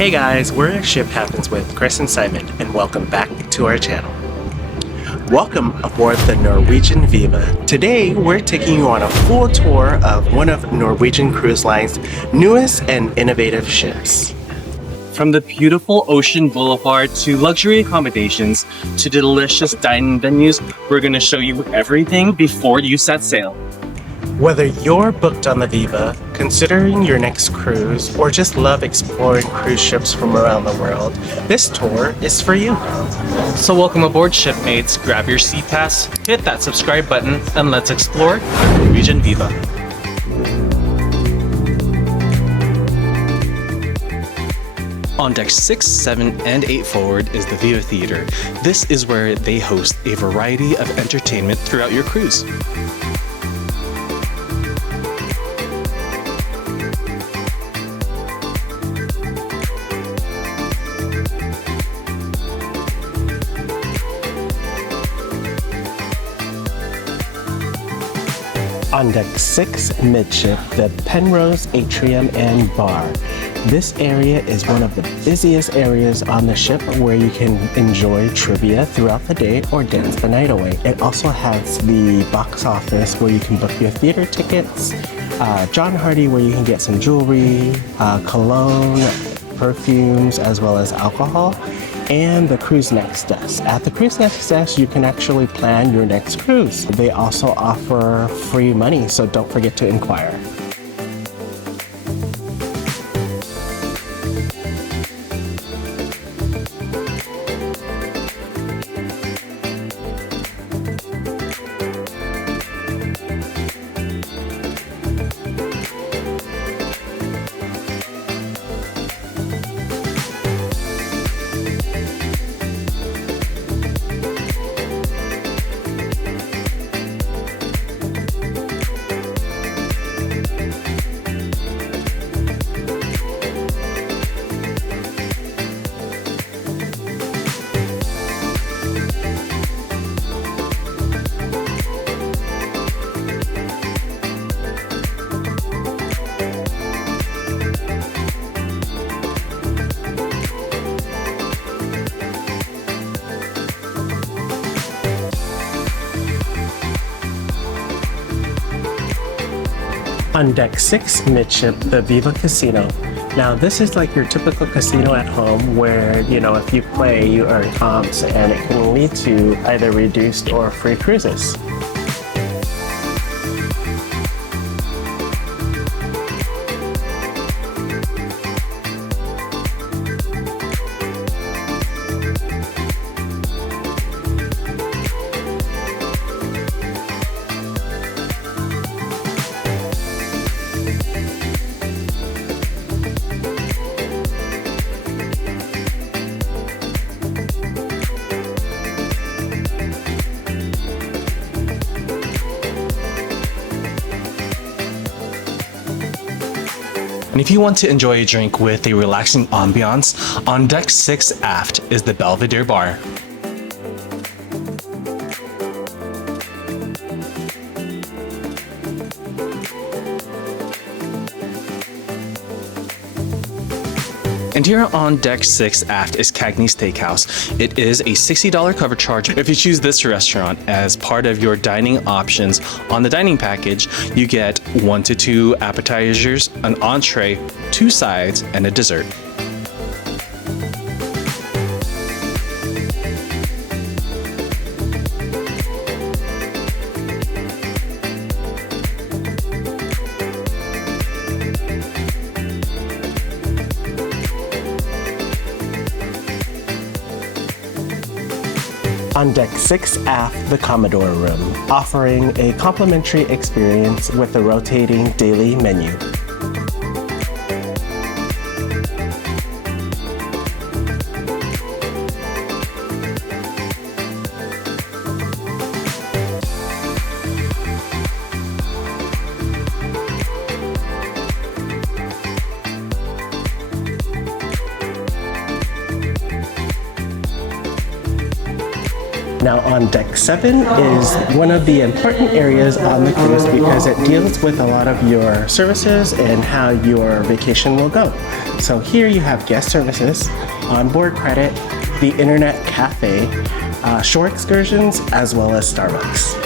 Hey guys, we're at Ship Happens with Chris and Simon, and welcome back to our channel. Welcome aboard the Norwegian Viva. Today, we're taking you on a full tour of one of Norwegian Cruise Line's newest and innovative ships. From the beautiful ocean boulevard to luxury accommodations to delicious dining venues, we're going to show you everything before you set sail. Whether you're booked on the Viva, considering your next cruise, or just love exploring cruise ships from around the world, this tour is for you. So welcome aboard, shipmates. Grab your seat pass, hit that subscribe button, and let's explore the Norwegian Viva. On decks 6, 7, and 8 forward is the Viva Theater. This is where they host a variety of entertainment throughout your cruise. On deck 6, midship, the Penrose Atrium and Bar. This area is one of the busiest areas on the ship where you can enjoy trivia throughout the day or dance the night away. It also has the box office where you can book your theater tickets, John Hardy where you can get some jewelry, cologne, perfumes, as well as alcohol, and the Cruise Next desk. At the Cruise Next desk, you can actually plan your next cruise. They also offer free money, so don't forget to inquire. On deck 6, midship, the Viva Casino. Now this is like your typical casino at home where, if you play, you earn comps, and it can lead to either reduced or free cruises. And if you want to enjoy a drink with a relaxing ambiance, on deck 6 aft is the Belvedere Bar. And here on deck 6 aft is Cagney Steakhouse. It is a $60 cover charge. If you choose this restaurant as part of your dining options on the dining package, you get 1 to 2 appetizers, an entree, 2 sides, and a dessert. On deck 6 aft, the Commodore Room, offering a complimentary experience with a rotating daily menu. Now on deck 7 is one of the important areas on the cruise because it deals with a lot of your services and how your vacation will go. So here you have guest services, onboard credit, the internet cafe, shore excursions, as well as Starbucks.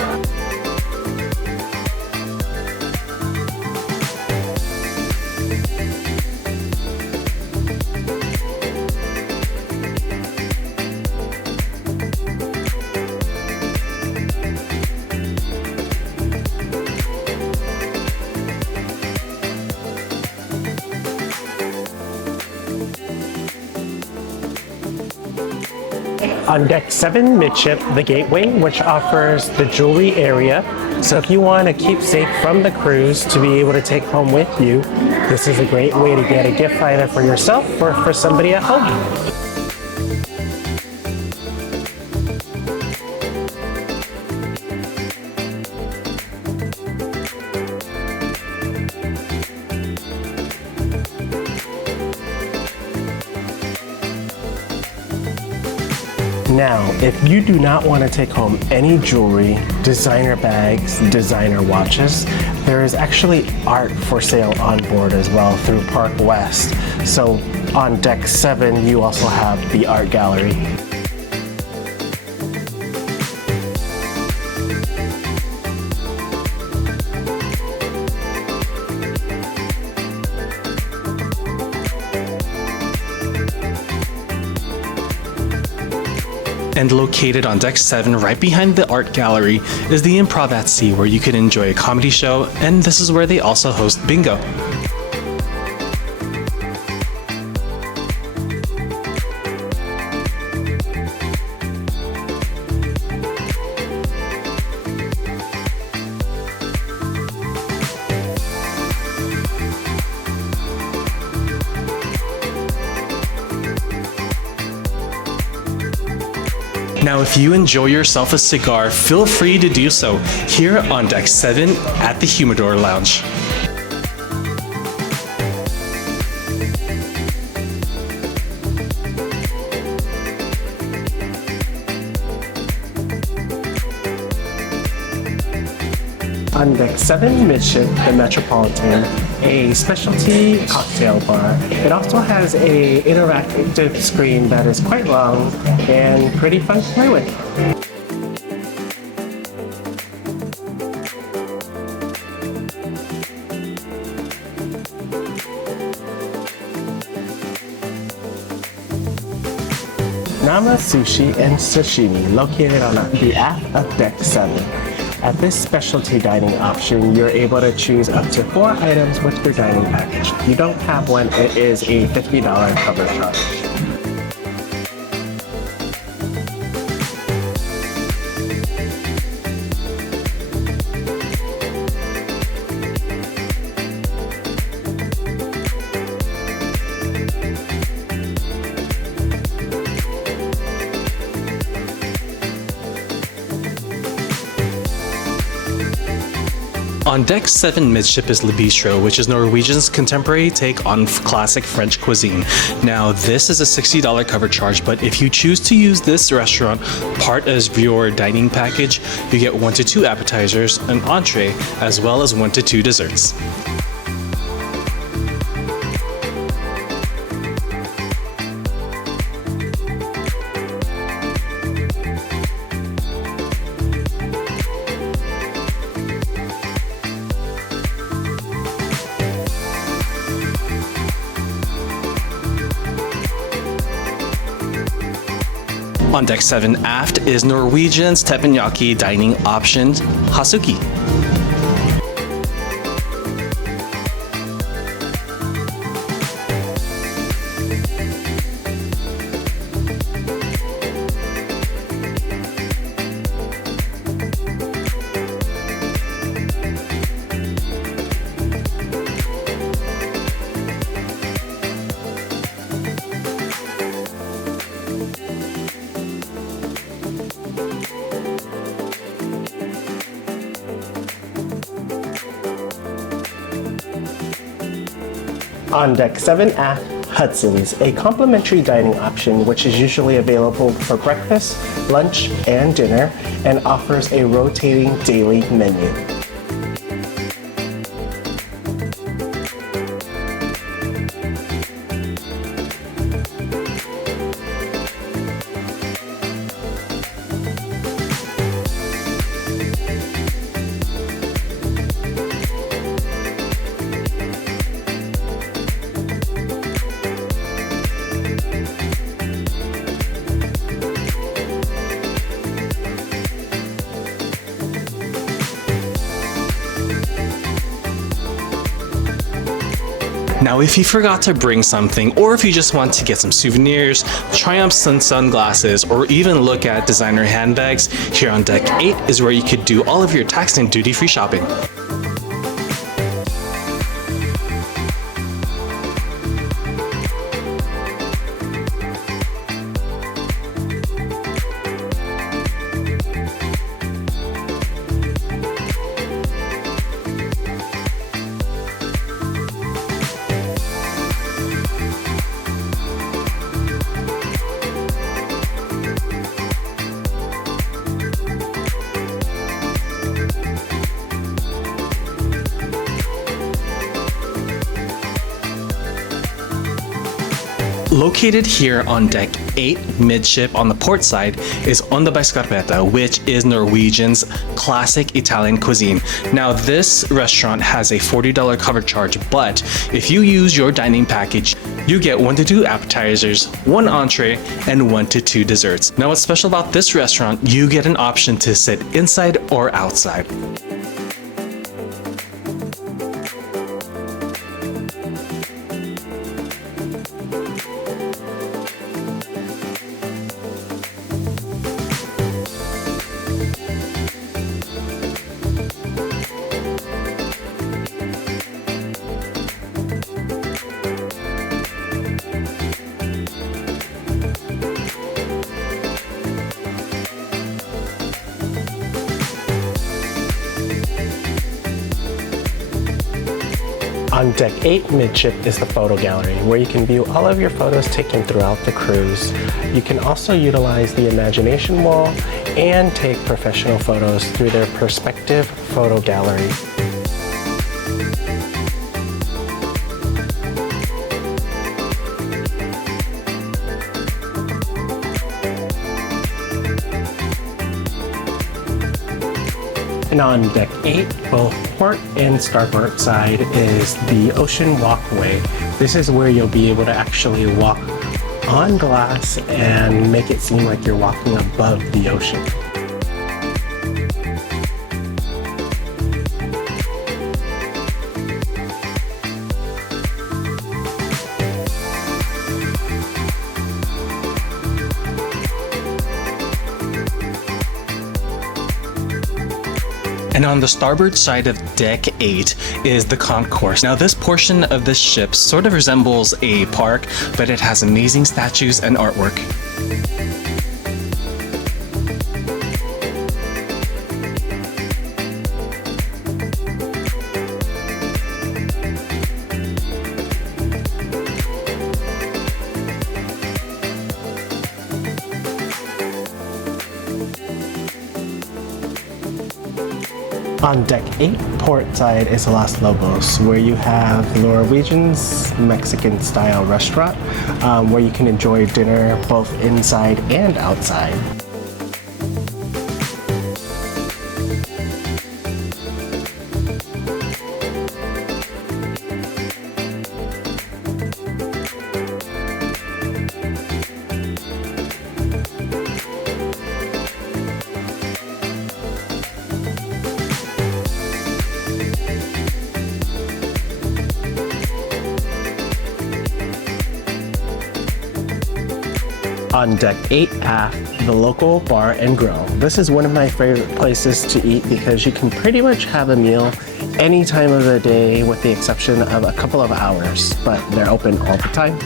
On deck 7 midship, the gateway, which offers the jewelry area. So if you want a keepsake from the cruise to be able to take home with you, this is a great way to get a gift either for yourself or for somebody at home. Now, if you do not want to take home any jewelry, designer bags, designer watches, there is actually art for sale on board as well through Park West. So on deck 7, you also have the art gallery. And located on deck 7, right behind the art gallery, is the Improv at Sea, where you can enjoy a comedy show, and this is where they also host bingo. Now, if you enjoy yourself a cigar, feel free to do so here on deck 7 at the Humidor Lounge. On deck 7 midship, the Metropolitan, a specialty cocktail bar. It also has a interactive screen that is quite long and pretty fun to play with. Nama Sushi and Sashimi, located on the aft of deck 7. At this specialty dining option, you're able to choose up to 4 items with your dining package. If you don't have one, it is a $50 cover charge. On deck 7 midship is Le Bistro, which is Norwegian's contemporary take on classic French cuisine. Now, this is a $60 cover charge, but if you choose to use this restaurant part of your dining package, you get 1 to 2 appetizers, an entree, as well as 1 to 2 desserts. On deck 7 aft is Norwegian's teppanyaki dining option, Hasuki. On deck 7 aft, Hudson's, a complimentary dining option which is usually available for breakfast, lunch, and dinner, and offers a rotating daily menu. Now, if you forgot to bring something, or if you just want to get some souvenirs, try on some sunglasses, or even look at designer handbags, here on deck 8 is where you could do all of your tax and duty-free shopping. Located here on deck 8 midship on the port side is Onda by Scarpetta, which is Norwegian's classic Italian cuisine. Now, this restaurant has a $40 cover charge, but if you use your dining package, you get 1 to 2 appetizers, 1 entree, and 1 to 2 desserts. Now, what's special about this restaurant, you get an option to sit inside or outside. On deck 8 midship is the photo gallery, where you can view all of your photos taken throughout the cruise. You can also utilize the imagination wall and take professional photos through their perspective photo gallery. And on deck 8, both port and starboard side, is the ocean walkway. This is where you'll be able to actually walk on glass and make it seem like you're walking above the ocean. And on the starboard side of deck 8 is the concourse. Now, this portion of the ship sort of resembles a park, but it has amazing statues and artwork. On deck 8, port side, is Los Lobos, where you have Norwegian's Mexican-style restaurant, where you can enjoy dinner both inside and outside. On deck 8 aft, the local bar and grill. This is one of my favorite places to eat because you can pretty much have a meal any time of the day with the exception of a couple of hours, but they're open all the time.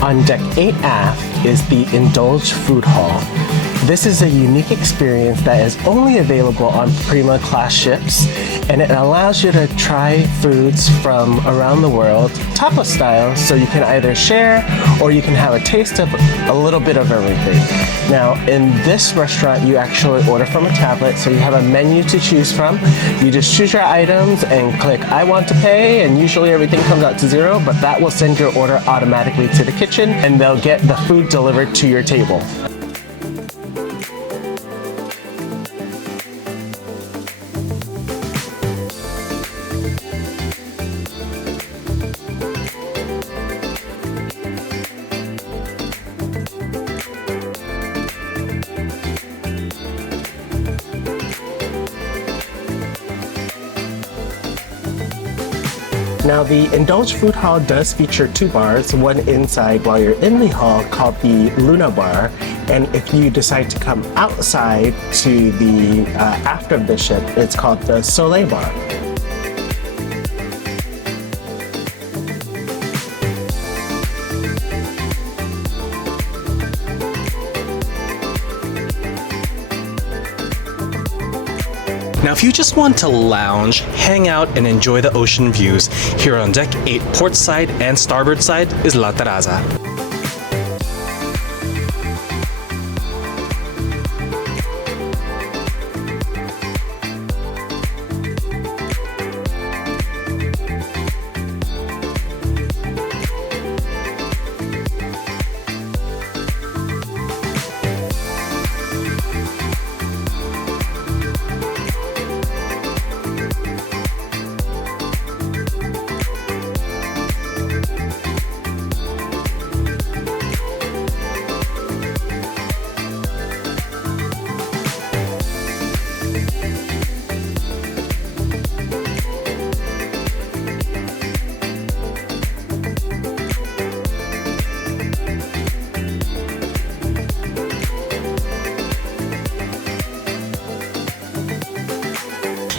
On deck 8 aft is the Indulge Food Hall. This is a unique experience that is only available on Prima class ships, and it allows you to try foods from around the world, tapas style, so you can either share or you can have a taste of a little bit of everything. Now, in this restaurant, you actually order from a tablet, so you have a menu to choose from. You just choose your items and click I want to pay, and usually everything comes out to zero, but that will send your order automatically to the kitchen and they'll get the food delivered to your table. Now, the Indulge Food Hall does feature two bars, one inside while you're in the hall called the Luna Bar, and if you decide to come outside to the aft of the ship, it's called the Soleil Bar. Now, if you just want to lounge, hang out, and enjoy the ocean views, here on Deck 8, port side and starboard side is La Terraza.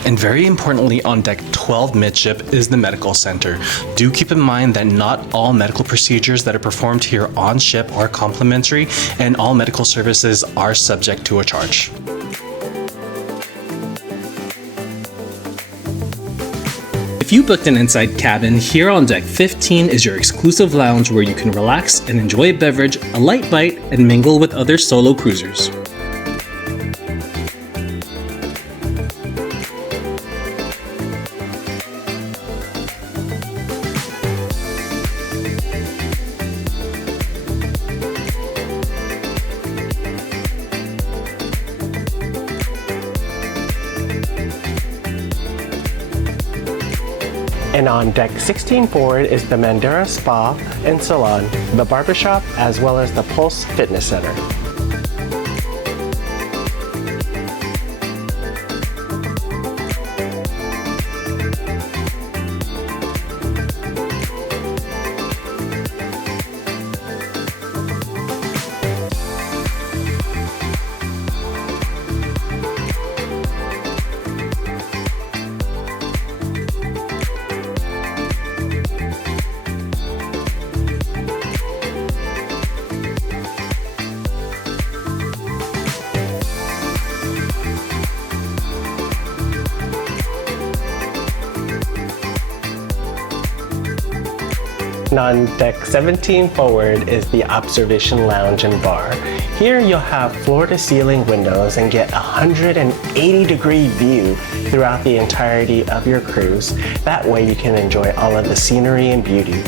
And very importantly, on deck 12 midship is the medical center. Do keep in mind that not all medical procedures that are performed here on ship are complimentary, and all medical services are subject to a charge. If you booked an inside cabin, here on deck 15 is your exclusive lounge where you can relax and enjoy a beverage, a light bite, and mingle with other solo cruisers. And on deck 16 forward is the Mandara Spa and Salon, the barbershop, as well as the Pulse Fitness Center. And on deck 17 forward is the Observation Lounge and Bar. Here you'll have floor-to-ceiling windows and get a 180-degree view throughout the entirety of your cruise. That way you can enjoy all of the scenery and beauty.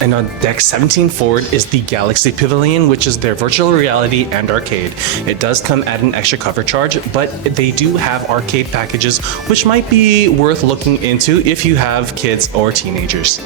And on deck 17 forward is the Galaxy Pavilion, which is their virtual reality and arcade. It does come at an extra cover charge, but they do have arcade packages, which might be worth looking into if you have kids or teenagers.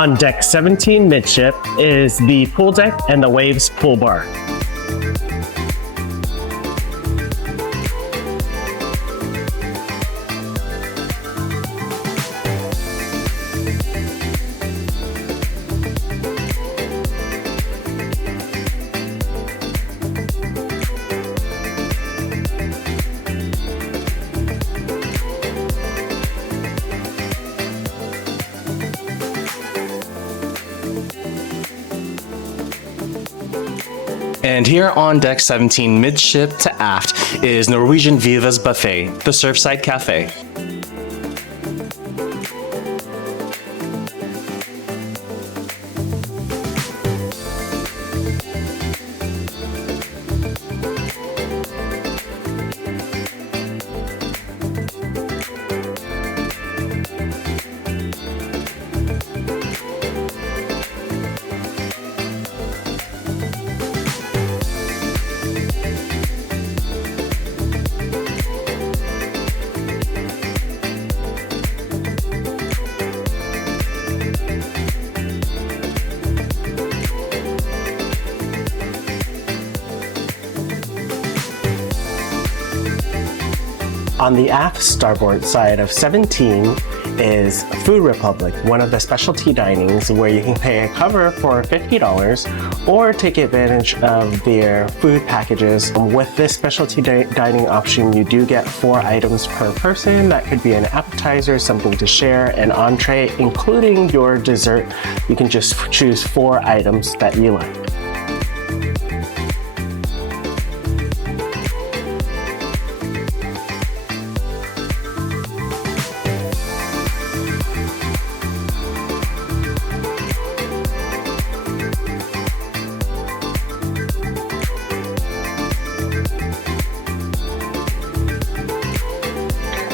On deck 17 midship is the pool deck and the Waves pool bar. And here on deck 17, midship to aft, is Norwegian Viva's buffet, the Surfside Cafe. On the aft starboard side of 17 is Food Republic, one of the specialty dinings where you can pay a cover for $50 or take advantage of their food packages. With this specialty dining option, you do get 4 items per person. That could be an appetizer, something to share, an entree, including your dessert. You can just choose 4 items that you like.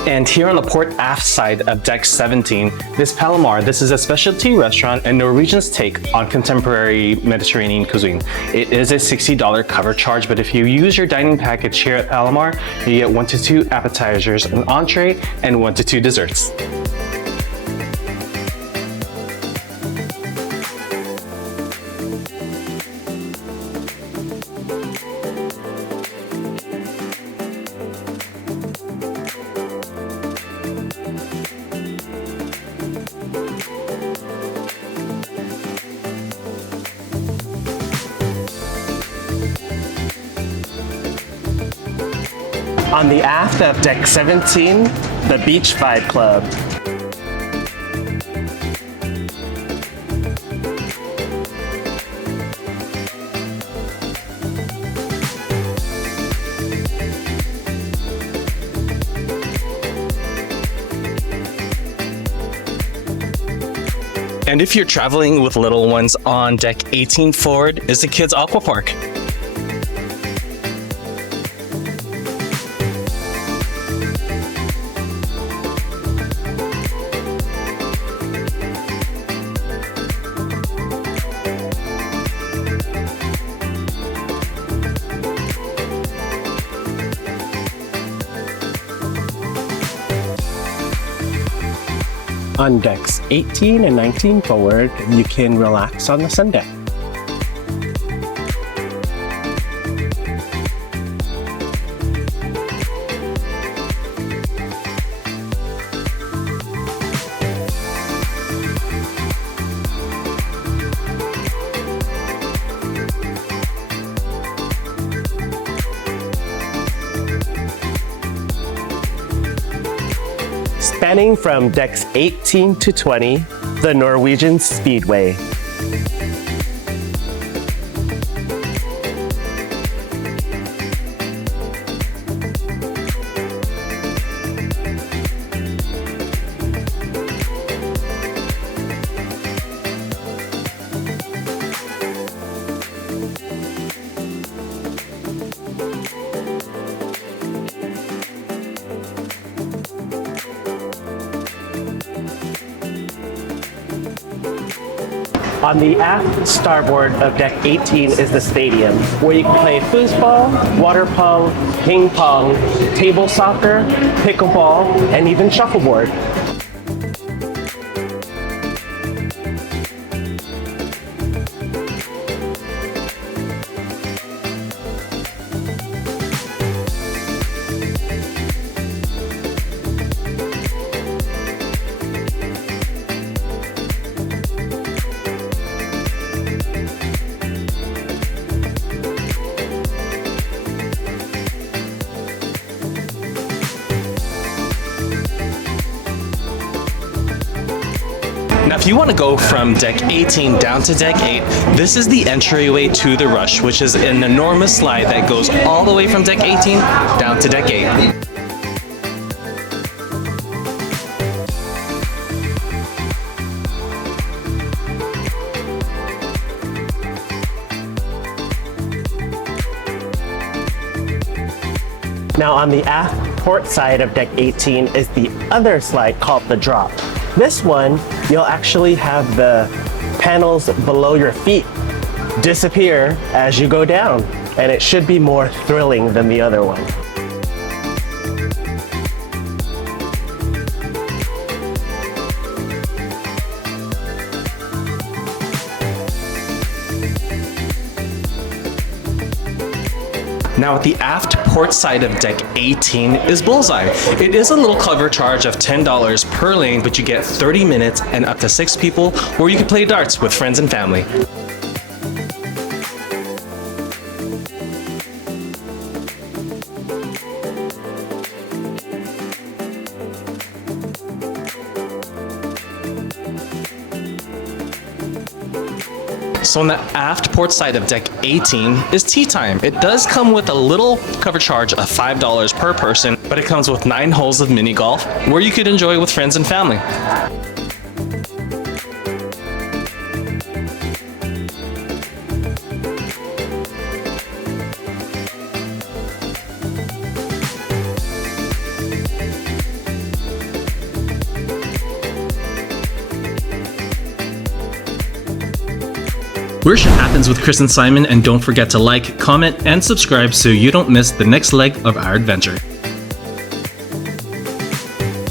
And here on the port aft side of deck 17 is Palomar. This is a specialty restaurant and Norwegian's take on contemporary Mediterranean cuisine. It is a $60 cover charge, but if you use your dining package here at Palomar, you get 1 to 2 appetizers, an entree, and 1 to 2 desserts. On the aft of deck 17, the Beach Vibe Club. And if you're traveling with little ones, on deck 18 forward is the Kids Aqua Park. On decks 18 and 19 forward, you can relax on the sun deck. Spanning from decks 18 to 20, the Norwegian Speedway. On the aft starboard of deck 18 is the stadium, where you can play foosball, water polo, ping pong, table soccer, pickleball, Now, if you want to go from deck 18 down to deck 8, this is the entryway to the Rush, which is an enormous slide that goes all the way from deck 18 down to deck 8. Now on the aft port side of deck 18 is the other slide called the drop. This one, you'll actually have the panels below your feet disappear as you go down, and it should be more thrilling than the other one. Now at the aft port side of deck 18 is Bullseye. It is a little cover charge of $10 per lane, but you get 30 minutes and up to 6 people where you can play darts with friends and family. So on the aft port side of deck 18 is tea time. It does come with a little cover charge of $5 per person, but it comes with 9 holes of mini golf where you could enjoy with friends and family. Worship happens with Chris and Simon, and don't forget to like, comment, and subscribe so you don't miss the next leg of our adventure.